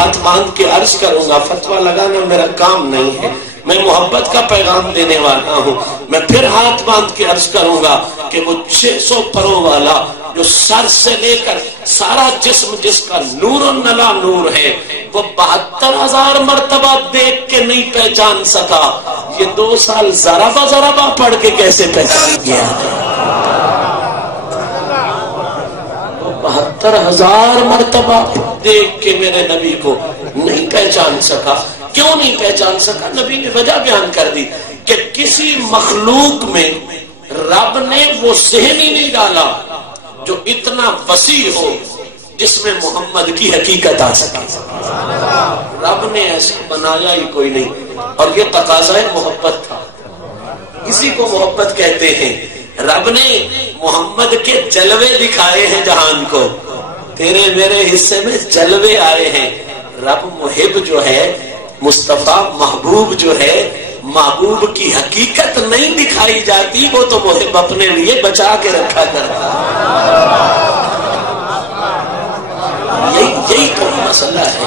ہاتھ باندھ کے عرض کروں گا، فتویٰ لگانا میرا کام نہیں ہے، میں محبت کا پیغام دینے والا ہوں، میں پھر ہاتھ باندھ کے عرض کروں گا کہ وہ 600 پروں والا جو سر سے لے کر سارا جسم جس کا نور و نلا نور ہے، وہ 72,000 مرتبہ دیکھ کے نہیں پہچان سکا، یہ 2 سال ضربہ ضربہ پڑھ کے کیسے پہچان گیا؟ 72,000 مرتبہ دیکھ کے میرے نبی کو نہیں پہچان سکا۔ کیوں نہیں پہچان سکا؟ نبی نے وجہ بیان کر دی کہ کسی مخلوق میں رب نے وہ ذہن ہی نہیں ڈالا جو اتنا وسیع ہو جس میں محمد کی حقیقت آ سکے۔ رب نے ایسا بنایا ہی کوئی نہیں، اور یہ تقاضا محبت تھا۔ اسی کو محبت کہتے ہیں۔ رب نے محمد کے جلوے دکھائے ہیں جہان کو، تیرے میرے حصے میں جلوے آئے ہیں۔ رب محب جو ہے، مصطفیٰ محبوب جو ہے، محبوب کی حقیقت نہیں دکھائی جاتی، وہ تو محب اپنے لیے بچا کے رکھا کرتا۔ یہی تو مسئلہ ہے،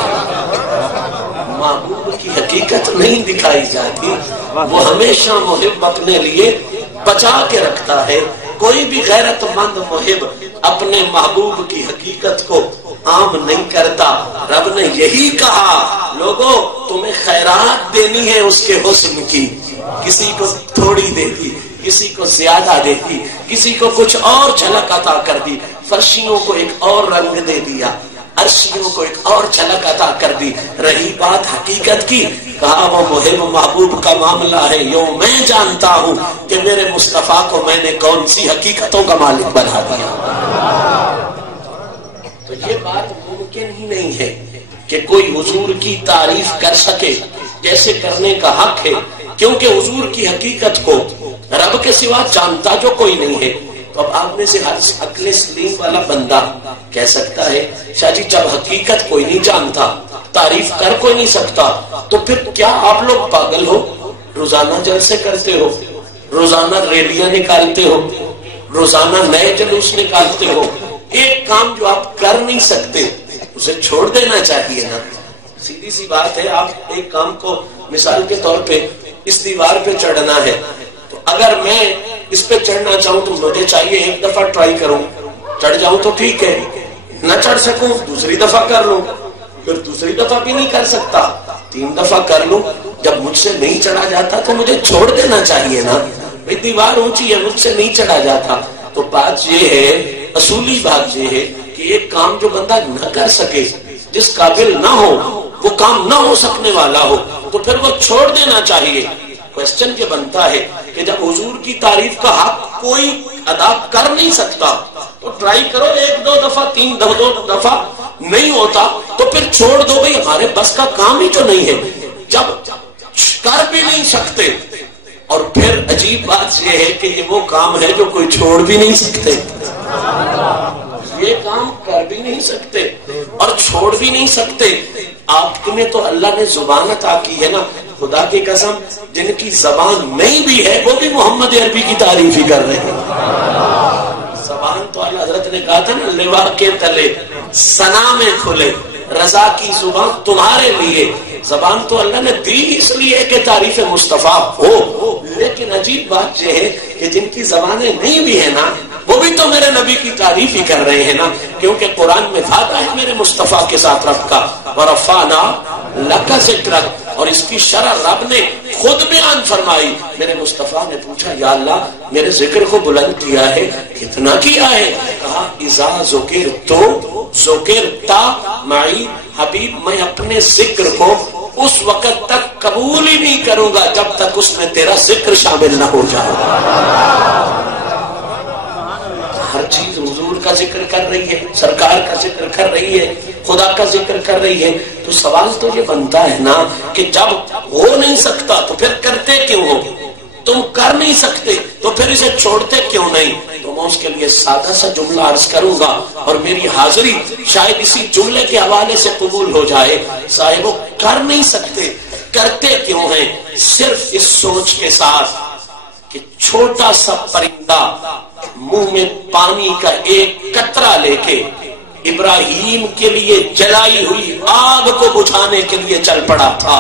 محبوب کی حقیقت نہیں دکھائی جاتی، وہ ہمیشہ محب اپنے لیے بچا کے رکھتا ہے۔ کوئی بھی غیرت مند محب اپنے محبوب کی حقیقت کو عام نہیں کرتا۔ رب نے یہی کہا، لوگوں تمہیں خیرات دینی ہے اس کے حسن کی، کسی کو تھوڑی دیتی، کسی کو زیادہ دیتی، کسی کو کچھ اور جھلک عطا کر دی، فرشیوں کو ایک اور رنگ دے دیا، عرشیوں کو ایک اور جھلک عطا کر دی۔ رہی بات حقیقت کی، کہا وہ محب محبوب کا معاملہ ہے، یوں میں جانتا ہوں کہ میرے مصطفیٰ کو میں نے کون سی حقیقتوں کا مالک بنا دیا۔ تو یہ بات ممکن ہی نہیں ہے کہ کوئی حضور کی تعریف کر سکے، جیسے کرنے کا حق ہے، کیونکہ حضور کی حقیقت کو رب کے سوا جانتا جو کوئی نہیں ہے۔ تو اب آپ میں سے ہر عقل سلیم والا بندہ کہہ سکتا ہے، شاہ جی جب حقیقت کوئی نہیں جانتا، تعریف کر کوئی نہیں سکتا، تو پھر کیا آپ لوگ پاگل ہو؟ روزانہ جلسے کرتے ہو، روزانہ ریلیاں نکالتے ہو، روزانہ نئے جلوس نکالتے ہو، ایک کام جو آپ کر نہیں سکتے اسے چھوڑ دینا چاہیے نا۔ سیدھی سی بات ہے، آپ ایک کام کو مثال کے طور پہ اس دیوار پہ چڑھنا ہے، تو اگر میں اس پہ چڑھنا چاہوں تو مجھے چاہیے ایک دفعہ ٹرائی کروں، چڑھ جاؤں تو ٹھیک ہے، نہ چڑھ سکوں دوسری دفعہ کر لوں، پھر دوسری دفعہ بھی نہیں کر سکتا 3 دفعہ کر لوں، جب مجھ سے نہیں چڑھا جاتا تو مجھے چھوڑ دینا چاہیے نا، بھئی دیوار اونچی ہے مجھ سے نہیں چڑھا جاتا۔ تو بات یہ ہے، اصولی بات یہ ہے کہ ایک کام جو بندہ نہ کر سکے، جس قابل نہ ہو، وہ کام نہ ہو سکنے والا ہو، تو پھر وہ چھوڑ دینا چاہیے۔ کوشچن یہ بنتا ہے کہ جب حضور کی تعریف کا حق کوئی ادا کر نہیں سکتا تو ٹرائی کرو 1-2 دفعہ 3 دفعہ نہیں ہوتا تو پھر چھوڑ دو، بھئی ہمارے بس کا کام ہی تو نہیں ہے۔ جب کر بھی نہیں سکتے، اور پھر عجیب بات یہ ہے کہ یہ وہ کام ہے جو کوئی چھوڑ بھی نہیں سکتے، یہ کام کر بھی نہیں سکتے اور چھوڑ بھی نہیں سکتے۔ آپ نے تو اللہ نے زبان عطا کی ہے نا، خدا کی قسم جن کی زبان نہیں بھی ہے وہ بھی محمد عربی کی تعریف ہی کر رہے ہیں۔ زبان تو اللہ حضرت نے کہا تھا نا، لوا کے تلے ثنا میں کھلے، رضا کی زبان تمہارے لیے۔ زبان تو اللہ نے دی اس لیے کہ تعریف مصطفیٰ ہو، لیکن عجیب بات یہ ہے کہ جن کی زبانیں نہیں بھی ہے نا، وہ بھی تو میرے نبی کی تعریف ہی کر رہے ہیں نا، کیونکہ قرآن میں وعدہ ہے میرے مصطفیٰ کے ساتھ رب کا، وَرَفَعْنَا لَكَ ذِكْرَكَ، اور اس کی شرح رب نے خود بیان فرمائی۔ میرے مصطفیٰ نے پوچھا، یا اللہ میرے ذکر کو بلند کیا ہے، کتنا کیا ہے؟ کہا اِذَا ذُكِرْتُ ذُكِرْتَ مَعِي، حبیب میں اپنے ذکر کو اس وقت تک قبول ہی نہیں کروں گا جب تک اس میں تیرا ذکر شامل نہ ہو جائے۔ ہر چیز حضور کا ذکر کر رہی ہے، سرکار کا ذکر کر رہی ہے، خدا کا ذکر کر رہی ہے، تو سوال تو یہ بنتا ہے نا کہ جب ہو نہیں سکتا تو پھر کرتے کیوں ہو؟ تم کر نہیں سکتے تو پھر اسے چھوڑتے کیوں نہیں؟ تو میں اس کے لیے سادہ سا جملہ عرض کروں گا اور میری حاضری شاید اسی جملے کے حوالے سے قبول ہو جائے۔ صاحب کر نہیں سکتے، کرتے کیوں ہیں؟ صرف اس سوچ کے ساتھ کہ چھوٹا سا پرندہ منہ میں پانی کا ایک قطرہ لے کے ابراہیم کے لیے جلائی ہوئی آگ کو بجھانے کے لیے چل پڑا تھا.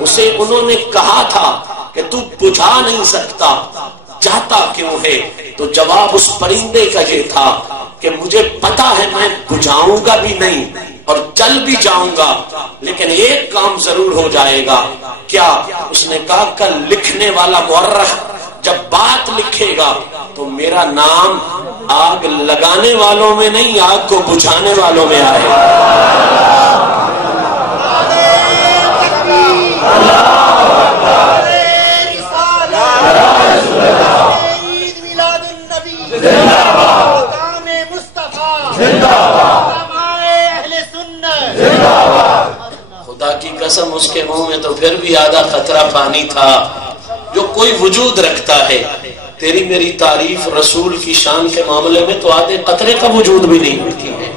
اسے انہوں نے کہا تھا کہ تو بجھا نہیں سکتا، جاتا کیوں ہے؟ تو جواب اس پرندے کا یہ تھا کہ مجھے پتا ہے میں بجھاؤں گا بھی نہیں اور چل بھی جاؤں گا، لیکن ایک کام ضرور ہو جائے گا. کیا؟ اس نے کہا کل لکھنے والا مورخ جب بات لکھے گا تو میرا نام آگ لگانے والوں میں نہیں، آگ کو بجھانے والوں میں آئے گا. خدا کی قسم اس کے منہ میں تو پھر بھی آدھا قطرہ پانی تھا. جو کوئی وجود رکھتا ہے، تیری میری تعریف رسول کی شان کے معاملے میں تو آدھے قطرے کا وجود بھی نہیں رکھتی ہے.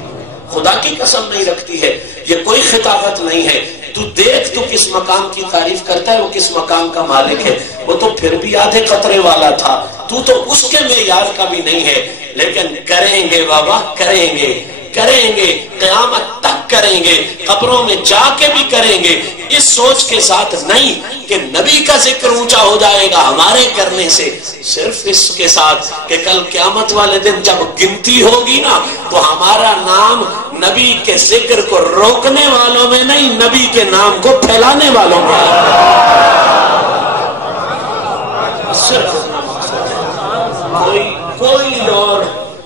خدا کی قسم نہیں رکھتی ہے. یہ کوئی خطابت نہیں ہے. تو دیکھ تو کس مقام کی تعریف کرتا ہے، وہ کس مقام کا مالک ہے. وہ تو پھر بھی آدھے قطرے والا تھا، تو اس کے معیار کا بھی نہیں ہے. لیکن کریں گے بابا، کریں گے، کریں گے، قیامت تک کریں گے، قبروں میں جا کے بھی کریں گے. اس سوچ کے ساتھ نہیں کہ نبی کا ذکر اونچا ہو جائے گا ہمارے کرنے سے، صرف اس کے ساتھ کہ کل قیامت والے دن جب گنتی ہوگی نا تو ہمارا نام نبی کے ذکر کو روکنے والوں میں نہیں، نبی کے نام کو پھیلانے والوں میں. صرف کوئی اور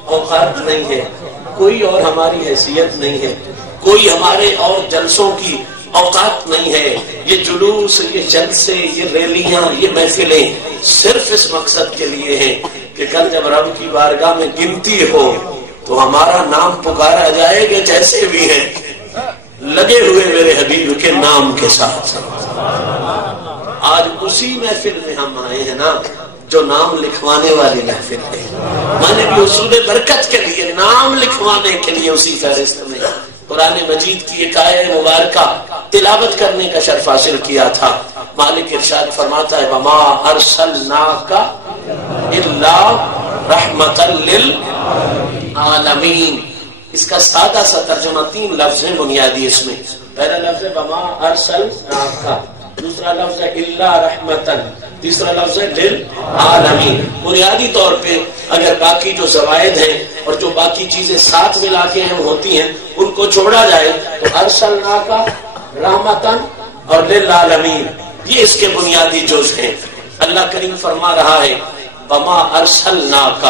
اوقات نہیں ہے، کوئی اور ہماری حیثیت نہیں ہے، کوئی ہمارے اور جلسوں کی اوقات نہیں ہے. یہ جلوس، یہ جلسے، یہ ریلیاں، یہ محفلیں صرف اس مقصد کے لیے ہیں کہ کل جب رب کی بارگاہ میں گنتی ہو تو ہمارا نام پکارا جائے گا جیسے بھی ہیں، لگے ہوئے میرے حبیب کے نام کے ساتھ. آج اسی محفل میں ہم آئے ہیں نا جو نام لکھوانے والی محفل ہے. میں نے بھی حصول برکت کے لیے، نام لکھوانے کے لیے اسی فہرست میں قرآن مجید کی ایک آیت مبارکہ تلاوت کرنے کا شرف حاصل کیا تھا. مالک ارشاد فرماتا ہے وما ارسلناک الا رحمتا للعالمین. اس کا سادہ سا ترجمہ 3 لفظ ہیں بنیادی اس میں. پہلا لفظ ہے وما ارسلناک، دوسرا لفظ ہے الا رحمتا، تیسرا لفظ ہے للعالمین. بنیادی طور پہ اگر باقی جو زوائد ہیں اور جو باقی چیزیں ساتھ ملا کے ہم ہوتی ہیں ان کو چھوڑا جائے تو ارسلناک رحمتن اور للعالمین، یہ اس کے بنیادی جز ہیں. اللہ کریم فرما رہا ہے وما ارسلناک،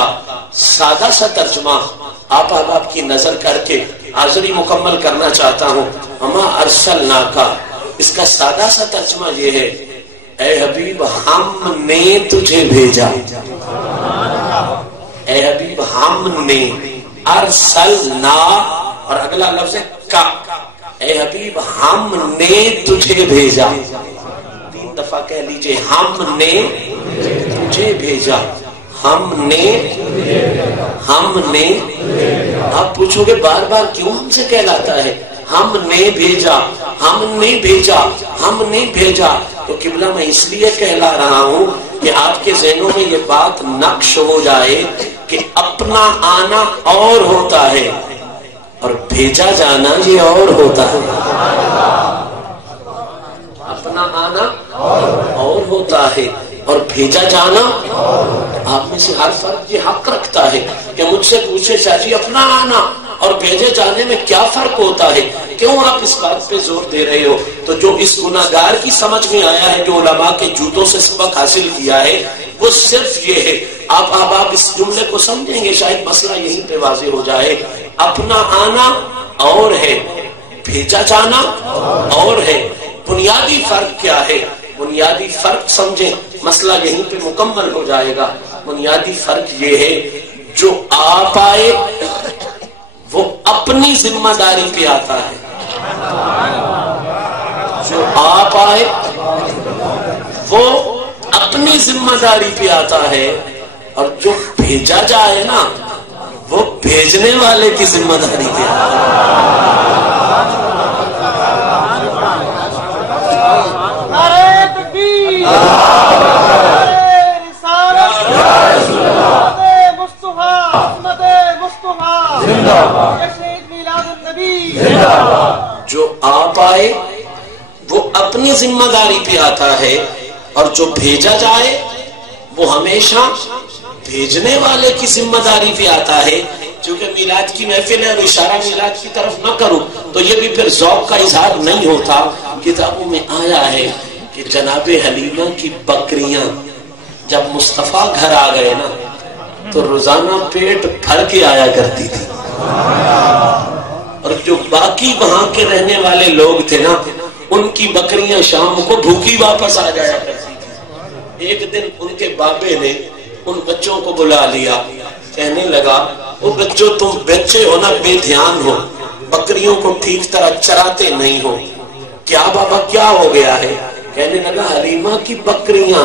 سادہ سا ترجمہ آپ احباب کی نظر کر کے حاضری مکمل کرنا چاہتا ہوں. وما ارسلناک، اس کا سادہ سا ترجمہ یہ ہے اے حبیب ہم نے تجھے بھیجا. اے حبیب ہم نے، ارسلنا اور اگلا لفظ ہے کا. اے حبیب ہم نے تجھے بھیجا. 3 دفعہ کہہ لیجئے ہم نے تجھے بھیجا. ہم نے آپ پوچھو گے بار بار کیوں ہم سے کہلاتا ہے ہم نے بھیجا، ہم نے بھیجا، ہم نے بھیجا؟ تو قبلہ میں اس لیے کہلا رہا ہوں کہ آپ کے ذہنوں میں یہ بات نقش ہو جائے کہ اپنا آنا اور ہوتا ہے اور بھیجا جانا یہ اور ہوتا ہے. اپنا آنا اور ہوتا ہے اور بھیجا جانا. آپ میں سے ہر فرد یہ حق رکھتا ہے کہ مجھ سے پوچھے شاہ جی اپنا آنا اور بھیجے جانے میں کیا فرق ہوتا ہے، کیوں آپ اس بات پہ زور دے رہے ہو؟ تو جو اس گناہگار کی سمجھ میں آیا ہے، جو علماء کے جوتوں سے سبق حاصل کیا ہے، وہ صرف یہ ہے. آپ احباب اس جملے کو سمجھیں گے شاید مسئلہ یہیں پہ واضح ہو جائے. اپنا آنا اور ہے، بھیجا جانا اور ہے. بنیادی فرق کیا ہے؟ بنیادی فرق سمجھیں، مسئلہ یہیں پہ مکمل ہو جائے گا. بنیادی فرق یہ ہے جو آپ آئے وہ اپنی ذمہ داری پہ آتا ہے. جو آپ آئے وہ اپنی ذمہ داری پہ آتا ہے اور جو بھیجا جائے نا وہ بھیجنے والے کی ذمہ داری پہ آتا ہے. باپ آئے وہ اپنی ذمہ داری پہ آتا ہے، اور جو بھیجا جائے وہ ہمیشہ بھیجنے والے کی ذمہ داری پہ آتا ہے۔ چونکہ میلاد کی محفل ہے اور اشارہ میلاد کی طرف نہ کروں تو یہ بھی پھر ذوق کا اظہار نہیں ہوتا۔ کتابوں میں آیا ہے کہ جناب حلیمہ کی بکریاں جب مصطفیٰ گھر آ گئے نا تو روزانہ پیٹ بھر کے آیا کرتی تھی، اور جو باقی وہاں کے رہنے والے لوگ تھے نا ان کی بکریاں شام کو بھوکی واپس آ جایا کرتی تھی۔ ایک دن ان کے بابے نے ان بچوں کو بلا لیا، کہنے لگا وہ بچوں تم بچے ہو نا، بے دھیان ہو، بکریوں کو ٹھیک طرح چراتے نہیں ہو۔ کیا بابا کیا ہو گیا ہے؟ کہنے لگا حلیمہ کی بکریاں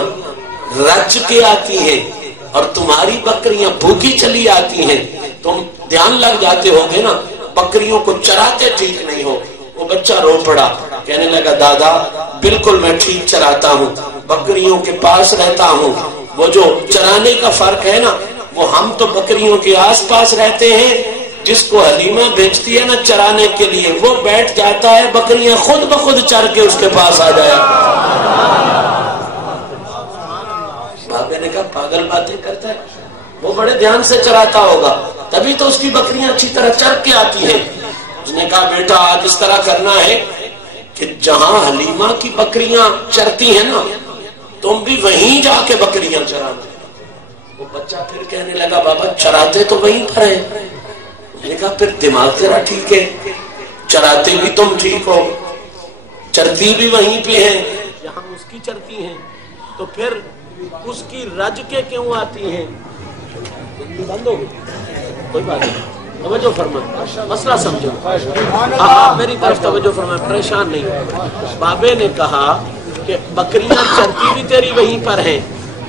رج کے آتی ہیں اور تمہاری بکریاں بھوکی چلی آتی ہیں، تم دھیان لگ جاتے ہو گے نا، بکریوں کو چراتے ٹھیک نہیں ہو۔ وہ بچہ رو پڑا، کہنے لگا دادا بالکل میں ٹھیک چراتا ہوں، بکریوں کے پاس رہتا ہوں، وہ جو چرانے کا فرق ہے نا وہ ہم تو بکریوں کے آس پاس رہتے ہیں، جس کو حلیمہ بھیجتی ہے نا چرانے کے لیے وہ بیٹھ جاتا ہے، بکریاں خود بخود چر کے اس کے پاس آ جایا۔ بابے نے کہا پاگل باتیں کرتا ہے، وہ بڑے دھیان سے چراتا ہوگا تبھی تو اس کی بکریاں اچھی طرح چر کے آتی ہیں۔ اس نے کہا بیٹا آج اس طرح کرنا ہے کہ جہاں حلیمہ کی بکریاں چرتی ہیں نا تم بھی وہیں جا کے بکریاں چرانا۔ وہ بچہ پھر کہنے لگا بابا چراتے تو وہیں پر ہیں۔ میں نے کہا پھر دماغ تیرا ٹھیک ہے، چراتے بھی تم ٹھیک ہو، چرتی بھی وہیں پہ ہیں جہاں اس کی چرتی ہیں، تو پھر اس کی رج کے کیوں آتی ہیں؟ بند ہو گئی، کوئی بات نہیں، توجہ فرمائیں، مسئلہ سمجھو، آپ میری طرف توجہ فرمائیں، پریشان نہیں۔ بابے نے کہا کہ بکریاں چرتی بھی تیری وہیں پر ہیں،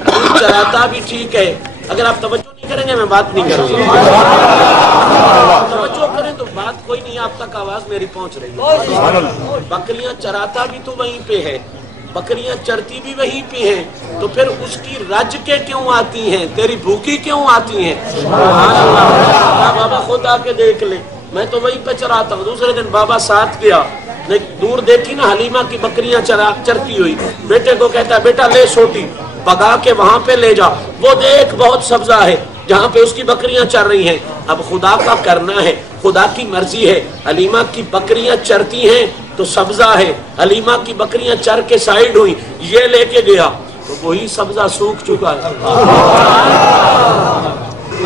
تو چراتا بھی ٹھیک ہے۔ اگر آپ توجہ نہیں کریں گے میں بات نہیں کروں گا، توجہ کریں تو بات کوئی نہیں، آپ تک آواز میری پہنچ رہی ہے۔ بکریاں چراتا بھی تو وہیں پہ ہے، بکریاں چرتی بھی وہیں پہ ہیں، تو پھر اس کی رج کے کیوں آتی ہیں، تیری بھوکی کیوں آتی ہیں؟ بابا خود آ کے دیکھ لے، میں تو وہیں پہ چراتا ہوں۔ دوسرے دن بابا ساتھ گیا، دور دیکھی نا حلیمہ کی بکریاں چرتی ہوئی، بیٹے کو کہتا ہے بیٹا لے سوٹی بگا کے وہاں پہ لے جا، وہ دیکھ بہت سبزہ ہے جہاں پہ اس کی بکریاں چر رہی ہیں۔ اب خدا کا کرنا ہے، خدا کی مرضی ہے، حلیمہ کی بکریاں چرتی ہیں تو سبزہ ہے، حلیمہ کی بکریاں چر کے سائیڈ ہوئی، یہ لے کے گیا تو وہی سبزہ سوکھ چکا ہے۔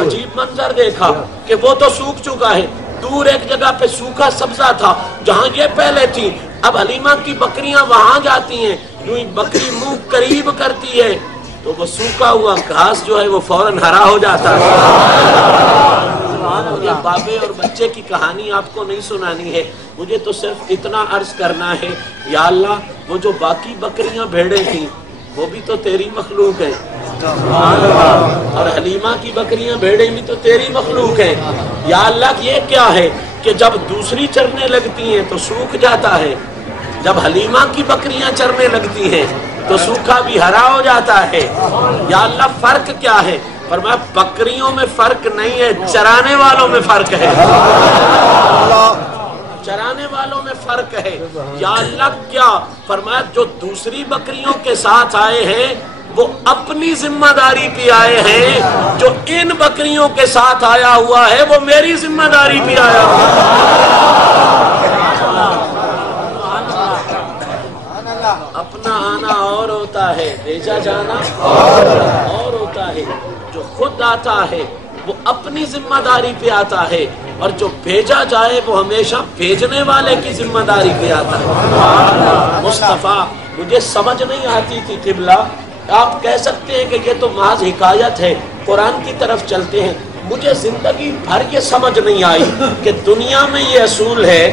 عجیب منظر دیکھا کہ وہ تو سوکھ چکا ہے، دور ایک جگہ پہ سوکھا سبزہ تھا جہاں یہ پہلے تھی، اب حلیمہ کی بکریاں وہاں جاتی ہیں، یوں ہی بکری منہ قریب کرتی ہے تو وہ سوکھا ہوا گھاس جو ہے وہ فوراً ہرا ہو جاتا ہے۔ مجھے بابے اور بچے کی کہانی آپ کو نہیں سنانی ہے، مجھے تو صرف اتنا عرض کرنا ہے، یا اللہ وہ جو باقی بکریاں بھیڑیں تھیں وہ بھی تو تیری مخلوق ہیں، اور حلیمہ کی بکریاں بھیڑیں بھی تو تیری مخلوق ہیں۔ یا اللہ یہ کیا ہے کہ جب دوسری چرنے لگتی ہیں تو سوکھ جاتا ہے، جب حلیمہ کی بکریاں چرنے لگتی ہیں تو سوکھا بھی ہرا ہو جاتا ہے۔ یا اللہ فرق کیا ہے؟ فرمایا بکریوں میں فرق نہیں ہے، چرانے والوں میں فرق ہے، چرانے والوں میں فرق ہے۔ یا اللہ کیا؟ فرمایا جو دوسری بکریوں کے ساتھ آئے ہیں وہ اپنی ذمہ داری پہ آئے ہیں، جو ان بکریوں کے ساتھ آیا ہوا ہے وہ میری ذمہ داری پہ آیا ہوا ہے۔ اپنا آنا اور ہوتا ہے، بھیجا جانا اور ہوتا ہے۔ جو خود آتا ہے وہ اپنی ذمہ داری پہ آتا ہے، اور جو بھیجا جائے وہ ہمیشہ بھیجنے والے کی ذمہ داری پہ آتا ہے۔ مصطفیٰ مجھے سمجھ نہیں آتی تھی قبلہ، آپ کہہ سکتے ہیں کہ یہ تو محض حکایت ہے، قرآن کی طرف چلتے ہیں، مجھے زندگی بھر یہ سمجھ نہیں آئی کہ دنیا میں یہ اصول ہے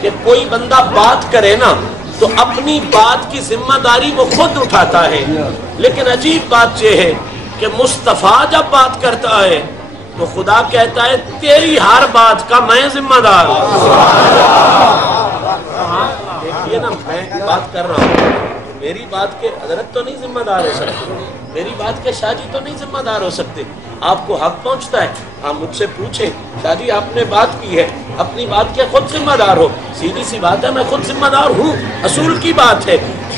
کہ کوئی بندہ بات کرے نا تو اپنی بات کی ذمہ داری وہ خود اٹھاتا ہے، لیکن عجیب بات یہ ہے کہ مصطفیٰ جب بات کرتا ہے تو خدا کہتا ہے تیری ہر بات کا میں ذمہ دار ہوں۔ دیکھیے نا میں بات کر رہا ہوں، میری بات کے حضرت تو نہیں ذمہ دار ہو سکتے، میری بات کے شاہ جی تو نہیں ذمہ دار ہو سکتے، آپ کو حق پہنچتا ہے آپ مجھ سے پوچھیں شاہ جی آپ نے بات کی ہے اپنی بات کے خود ذمہ دار ہو. سیدھی سی بات ہے میں خود ذمہ دار ہوں. اصول کی بات ہے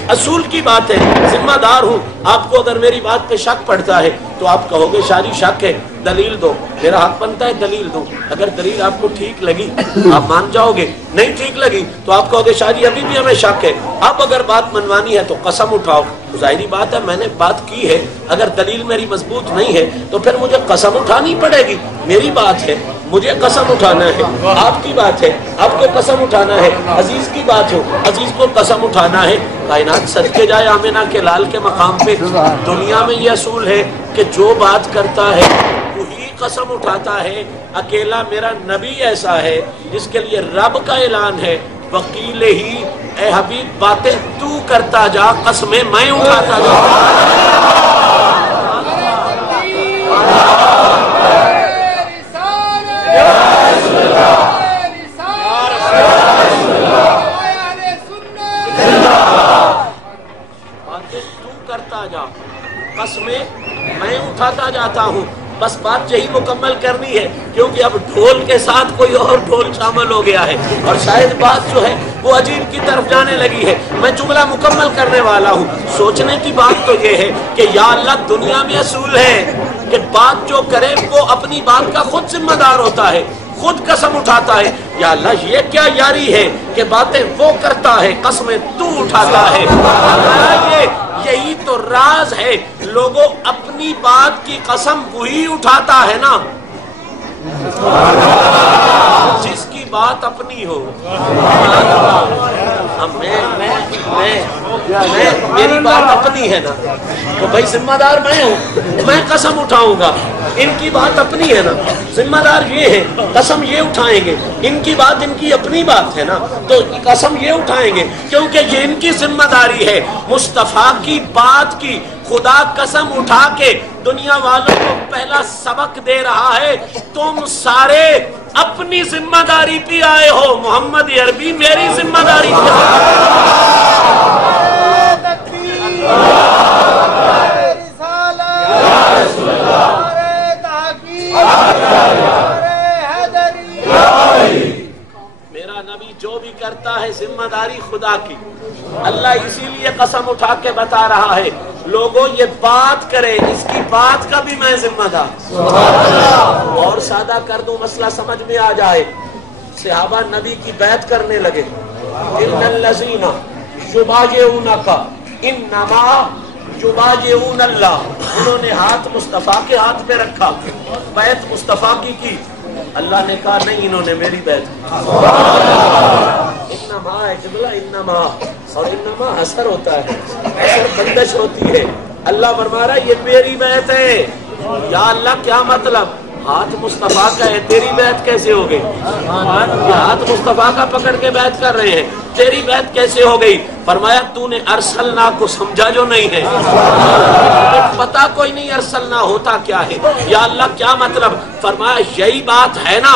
اصول کی بات ہے ذمہ دار ہوں. آپ کو اگر میری بات پہ شک پڑتا ہے تو آپ کہو گے شاہ جی شک ہے دلیل دو. میرا حق بنتا ہے دلیل دو. اگر دلیل آپ کو ٹھیک لگی آپ مان جاؤ گے نہیں ٹھیک لگی تو آپ کہو گے شاہ جی ابھی بھی ہمیں شک ہے. اب اگر بات منوانی ہے تو قسم اٹھاؤ. ظاہری بات ہے میں نے بات کی ہے اگر دلیل میری مضبوط نہیں ہے تو پھر مجھے قسم اٹھانی پڑے گی. میری بات ہے مجھے قسم اٹھانا ہے. آپ کی بات ہے آپ کو قسم اٹھانا ہے. عزیز کی بات ہو عزیز کو قسم اٹھانا ہے. کائنات صدقے جائے آمینہ کے لال کے مقام پہ دنیا میں یہ اصول ہے کہ جو بات کرتا ہے وہی قسم اٹھاتا ہے. اکیلا میرا نبی ایسا ہے جس کے لیے رب کا اعلان ہے وکیل ہی اے حبیب باتیں تو کرتا جا قسمیں میں اٹھاتا جا. میں اٹھاتا جاتا ہوں. بس بات یہی مکمل کرنی ہے کیونکہ اب ڈھول کے ساتھ کوئی اور ڈھول شامل ہو گیا ہے اور شاید بات جو ہے وہ عجیب کی طرف جانے لگی ہے. میں جملہ مکمل کرنے والا ہوں. سوچنے کی بات تو یہ ہے کہ یا اللہ دنیا میں اصول ہے کہ بات جو کرے وہ اپنی بات کا خود ذمہ دار ہوتا ہے خود قسم اٹھاتا ہے. یا اللہ یہ کیا یاری ہے کہ باتیں وہ کرتا ہے قسمیں تو اٹھاتا ہے. یہی تو راز ہے. لوگوں اپنی بات کی قسم وہی اٹھاتا ہے نا جس کی بات اپنی ہو. میری بات اپنی ہے نا تو بھائی ذمہ دار میں ہوں میں قسم اٹھاؤں گا. ان کی بات اپنی ہے نا ذمہ دار یہ ہے قسم یہ اٹھائیں گے. ان کی بات ان کی اپنی بات ہے نا تو قسم یہ اٹھائیں گے کیونکہ یہ ان کی ذمہ داری ہے. مصطفیٰ کی بات کی خدا قسم اٹھا کے دنیا والوں کو پہلا سبق دے رہا ہے. تم سارے اپنی ذمہ داری پہ آئے ہو محمد عربی میری ذمہ داری پہ میرا نبی جو بھی کرتا ہے ذمہ داری خدا کی. اللہ اسی لیے قسم اٹھا کے بتا رہا ہے لوگوں یہ بات کرے اس کی بات کا بھی میں ذمہ دار. اور سادہ کر دوں مسئلہ سمجھ میں آ جائے. صحابہ نبی کی بیعت کرنے لگے. ان الذین یبایعونک انما یبایعون اللہ. انہوں نے ہاتھ مصطفیٰ کے ہاتھ پہ رکھا بیعت مصطفیٰ کی. اللہ نے کہا نہیں انہوں نے میری بیعت کی. انما ہے جملہ انما اور انما اثر ہوتا ہے اثر بندش ہوتی ہے. اللہ فرما رہا ہے یہ میری بیعت ہے. یا اللہ کیا مطلب ہاتھ مصطفیٰ کا ہے تیری بیعت کیسے ہو گئی؟ ہاتھ مصطفیٰ کا پکڑ کے بیعت کر رہے ہیں تیری بیعت کیسے ہو گئی؟ فرمایا تو نے ارسلنا کو سمجھا جو نہیں ہے پتا کوئی نہیں ارسلنا ہوتا کیا ہے. یا اللہ کیا مطلب؟ فرمایا یہی بات ہے نا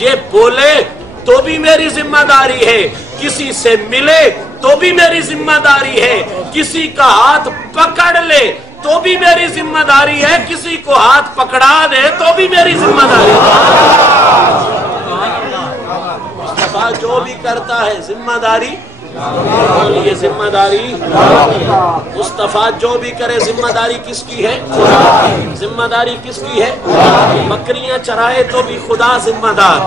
یہ بولے تو بھی میری ذمہ داری ہے کسی سے ملے تو بھی میری ذمہ داری ہے کسی کا ہاتھ پکڑ لے تو بھی میری ذمہ داری ہے کسی کو ہاتھ پکڑا دے تو بھی میری ذمہ داری ہے. مصطفیٰ جو بھی کرتا ہے ذمہ داری یہ ذمہ داری مصطفیٰ جو بھی کرے ذمہ داری کس کی ہے؟ ذمہ داری کس کی ہے؟ بکریاں چرائے تو بھی خدا ذمہ دار.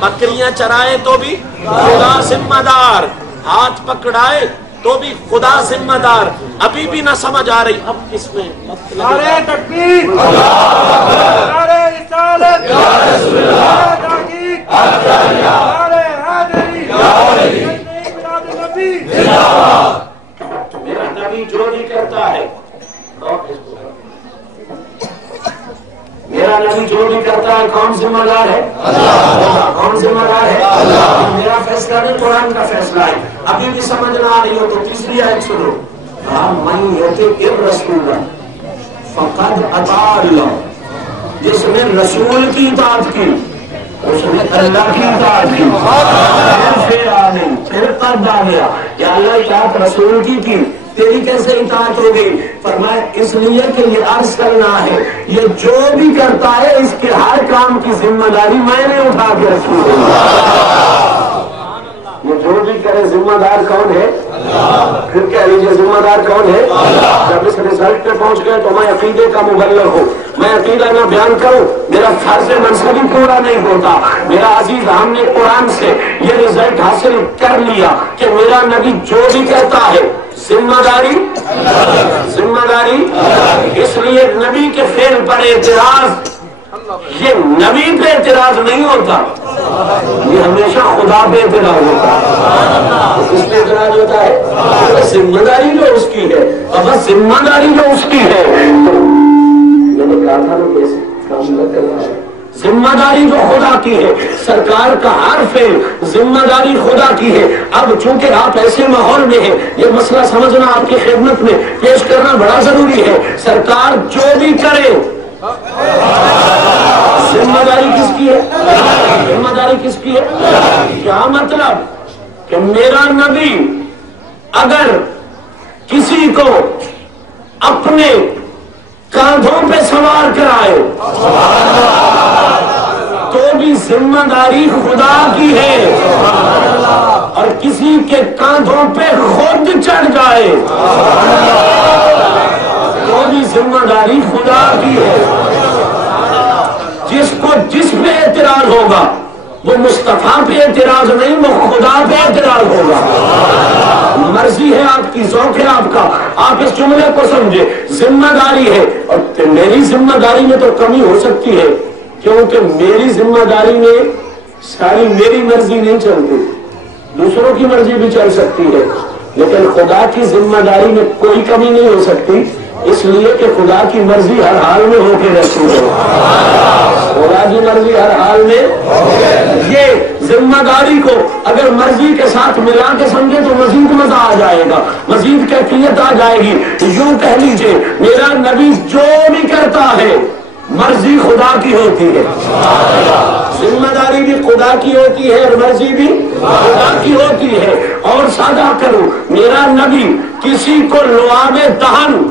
بکریاں چرائے تو بھی خدا ذمہ دار. ہاتھ پکڑائے تو بھی خدا ذمہ دار. ابھی بھی نہ سمجھ آ رہی اب کس میں نعرہ تکبیر نعرہ رسالت یا رسول اللہ تحقیق نعرہ حیدری میرا نبی جو نہیں کرتا ہے میرا نبی جو بھی کرتا ہے کون ذمہ دار ہے؟ اللہ. کون ذمہ دار ہے؟ اللہ. میرا فیصلہ نہیں قرآن کا فیصلہ ہے. ابھی بھی سمجھ نہ آ رہی ہو تو تیسری آیت سنو. من یطع الرسول فقد اطاع اللہ. جس نے رسول کی اطاعت کی اس نے اللہ کی اطاعت کی. پھر آ گئی پھر قد آ گیا. یا اللہ اطاعت رسول کی تیری کیسے اطاعت ہو گئی؟ فرمایا اس لیے کہ یہ عرض کرنا ہے، یہ جو بھی کرتا ہے اس کے ہر کام کی ذمہ داری میں نے اٹھا کے رکھی ہے۔ یہ جو بھی کرے ذمہ دار کون ہے؟ پھر کہہ لیجیے ذمہ دار کون ہے؟ جب اس رزلٹ پہ پہنچ گئے تو میں عقیدے کا مبلغ ہوں، میں عقیدہ نہ بیان کروں میرا فرض منصبی پورا نہیں ہوتا۔ میرا عزیز ہم نے قرآن سے یہ رزلٹ حاصل کر لیا کہ میرا نبی جو بھی کہتا ہے ذمہ داری اس لیے نبی کے فعل پر اعتراض یہ نبی پہ اعتراض نہیں ہوتا، یہ ہمیشہ خدا پہ اعتراض ہوتا ہے۔ اس پہ اعتراض ہوتا ہے ذمہ داری جو اس کی ہے، اب ذمہ داری جو اس کی ہے میں نے کہا تھا نا کیسے کام نہ کرنا ہے، ذمہ داری جو خدا کی ہے، سرکار کا ہر فعل ذمہ داری خدا کی ہے۔ اب چونکہ آپ ایسے ماحول میں ہیں یہ مسئلہ سمجھنا آپ کی خدمت میں پیش کرنا بڑا ضروری ہے۔ سرکار جو بھی کرے ذمہ داری کس کی ہے؟ ذمہ داری کس کی ہے؟ کیا مطلب کہ میرا نبی اگر کسی کو اپنے کاندھوں پہ سوار کرائے تو بھی ذمہ داری خدا کی ہے، اور کسی کے کاندھوں پہ خود چڑھ جائے تو بھی ذمہ داری خدا کی ہے۔ جس کو جس پہ اعتراض ہوگا وہ مصطفیٰ پہ اعتراض نہیں، وہ خدا پہ اعتراض ہوگا۔ مرضی ہے آپ کی، ذوق ہے آپ کا، آپ اس جملے کو سمجھے ذمہ داری ہے، اور میری ذمہ داری میں تو کمی ہو سکتی ہے کیونکہ میری ذمہ داری میں ساری میری مرضی نہیں چلتی، دوسروں کی مرضی بھی چل سکتی ہے، لیکن خدا کی ذمہ داری میں کوئی کمی نہیں ہو سکتی، اس لیے کہ خدا کی مرضی ہر حال میں ہو کے رہتی ہے۔ خدا کی مرضی ہر حال میں، یہ ذمہ داری کو اگر مرضی کے ساتھ ملا کے سمجھے تو مزید مزہ آ جائے گا، مزید کیفیت آ جائے گی۔ یوں کہہ لیجئے میرا نبی جو بھی کرتا ہے مرضی خدا کی ہوتی ہے، ذمہ داری بھی خدا کی ہوتی ہے اور مرضی بھی خدا کی ہوتی ہے۔ اور سادہ کروں، میرا نبی کسی کو لعاب دہن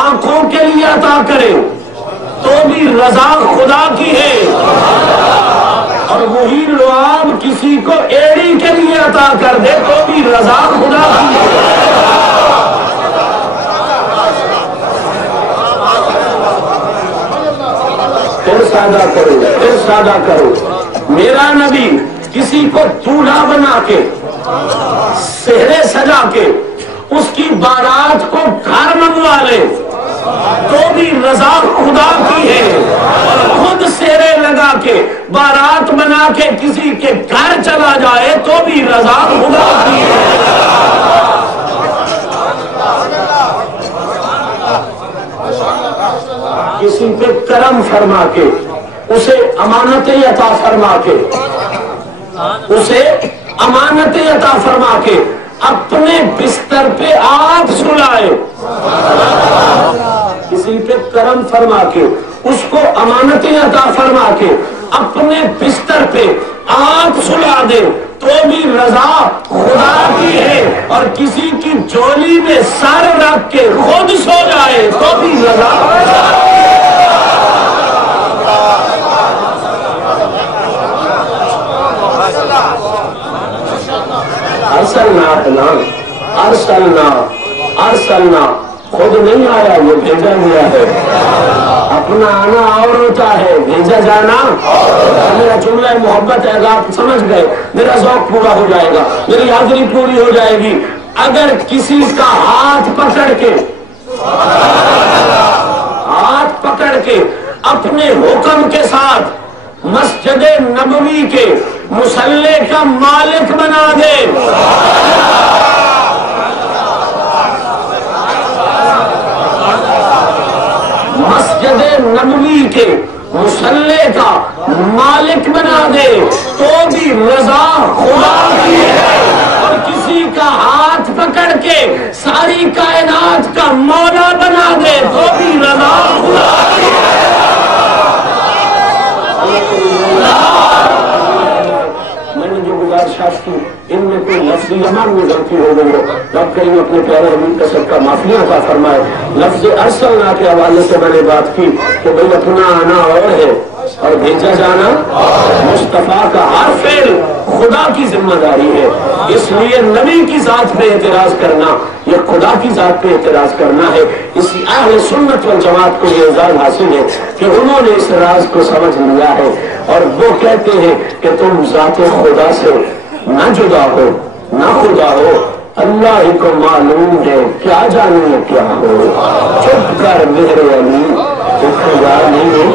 آنکھوں کے لیے عطا کرے تو بھی رضا خدا کی ہے، اور وہی لعاب کسی کو ایڑی کے لیے عطا کر دے تو بھی رضا خدا کی ہے۔ پھر سادہ کرو، میرا نبی کسی کو دولہا بنا کے سہرے سجا کے اس کی بارات کو گھر منگوا لے تو بھی رضا خدا کی ہے، اور خود سہرے لگا کے بارات بنا کے کسی کے گھر چلا جائے تو بھی رضا خدا کی ہے۔ کسی پہ کرم فرما کے اسے امانتیں عطا فرما کے اپنے بستر پہ آپ سلائے، کسی پہ کرم فرما کے اس کو امانتیں عطا فرما کے اپنے بستر پہ آپ سلا دے تو بھی رضا خدا کی ہے، اور کسی کی جولی میں سر رکھ کے خود سو جائے تو بھی رضا خدا کی ہے۔ ارسلنا خود نہیں آیا، وہ بھیجا گیا ہے، اپنا آنا اور ہوتا ہے، بھیجا جانا۔ میرا جملہ محبت ہے، آپ سمجھ گئے، میرا ذوق پورا ہو جائے گا، میری حاضری پوری ہو جائے گی۔ اگر کسی کا ہاتھ پکڑ کے اپنے حکم کے ساتھ مسجد نبوی کے مصلی کا مالک بنا دے، مسجد نبوی کے مصلی کا مالک بنا دے تو بھی رضا خدا کی ہے، اور کسی کا ہاتھ پکڑ کے ساری کائنات کا مولا بنا دے تو بھی رضا خدا کی ہے۔ میں نے جو گزارشات کی ان میں کوئی لفظی زبان میں غلطی ہو گئی ہو، رب کریم اپنے پیارے حبیب کا صدقہ معافیاں عطا فرمائے۔ لفظ ارسلنا کے حوالے سے میں نے بات کی کہ بھئی اپنا آنا اور ہے اور بھیجا جانا مصطفیٰ کا ہر فعل خدا کی ذمہ داری ہے، اس لیے نبی کی ذات پہ اعتراض کرنا یہ خدا کی ذات پہ اعتراض کرنا ہے۔ اس اہل سنت والجماعت کو یہ اعزاز حاصل ہے کہ انہوں نے اس راز کو سمجھ لیا ہے اور وہ کہتے ہیں کہ تم ذات خدا سے نہ جدا ہو نہ خدا ہو، اللہ ہی کو معلوم ہے کیا جانے کیا ہو، چپ کر میرے علی خدا نہیں ہے۔